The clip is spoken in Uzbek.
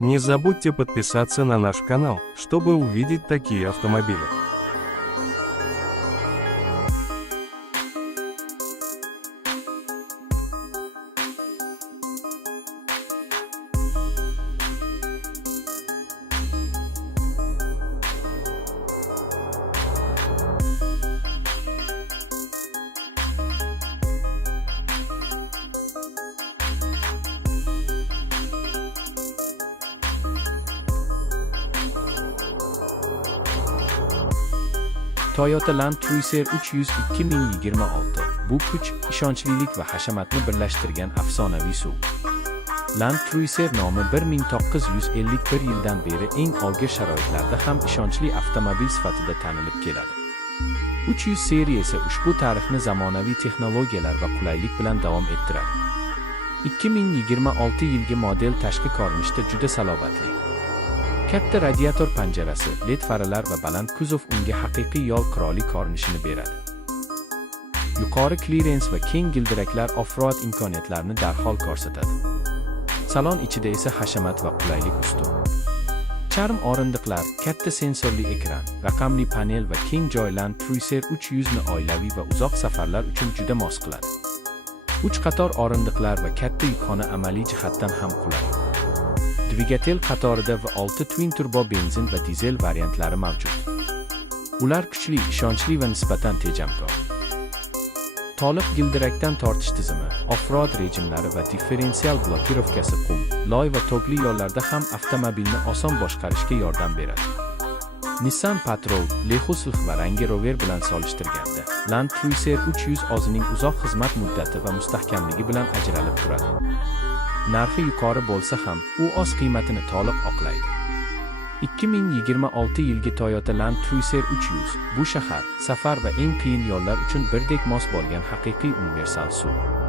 Не забудьте подписаться на наш канал, чтобы увидеть такие автомобили. Toyota Land Cruiser 300 2026. Bu kuch, ishonchlilik va hashamatni birlashtirgan afsonaviy SUV. Land Cruiser nomi 1951 yildan beri eng og'ir sharoitlarda ham ishonchli avtomobil sifatida tanilib keladi. 300 seriyasi ushbu tarixni zamonaviy texnologiyalar va qulaylik bilan davom ettiradi. 2026 yilgi model tashqi ko'rinishda juda salobatli. Katta radiator panjarasi, LED faralar va baland kuzov unga haqiqiy yo'l qiroli ko'rinishini beradi. Yuqori klerens va keng g'ildiraklar off-road imkoniyatlarini darhol ko'rsatadi. Salon ichida esa hashamat va qulaylik ustun. Charm o'rindiqlar, katta sensorli ekran, raqamli panel va keng joy Land Cruiser 300 ni oilaviy va uzoq safarlar uchun juda mos qiladi. 3 qator o'rindiqlar va katta yukxona amaliy jihatdan ham qulay. Dvigatel qatorida va 6 twin turbo benzin va dizel variantlari mavjud. Ular kuchli, ishonchli va nisbatan tejamkor. Toliq g'ildirakdan tortish tizimi, off-road rejimlari va differensial blokirovkasi qum, loy va togli yo'llarda ham avtomobilni oson boshqarishga yordam beradi. Nissan Patrol, Lexus va Range Rover bilan solishtirganda, Land Cruiser 300 o'zining uzoq xizmat muddati va mustahkamligi bilan ajralib turadi. Narxi yuqori bo'lsa ham, u o'z qiymatini to'liq oqlaydi. 2026 yilgi Toyota Land Cruiser 300 bu shahar, safar va eng qiyin yo'llar uchun birdek mos bo'lgan haqiqiy universal SUV.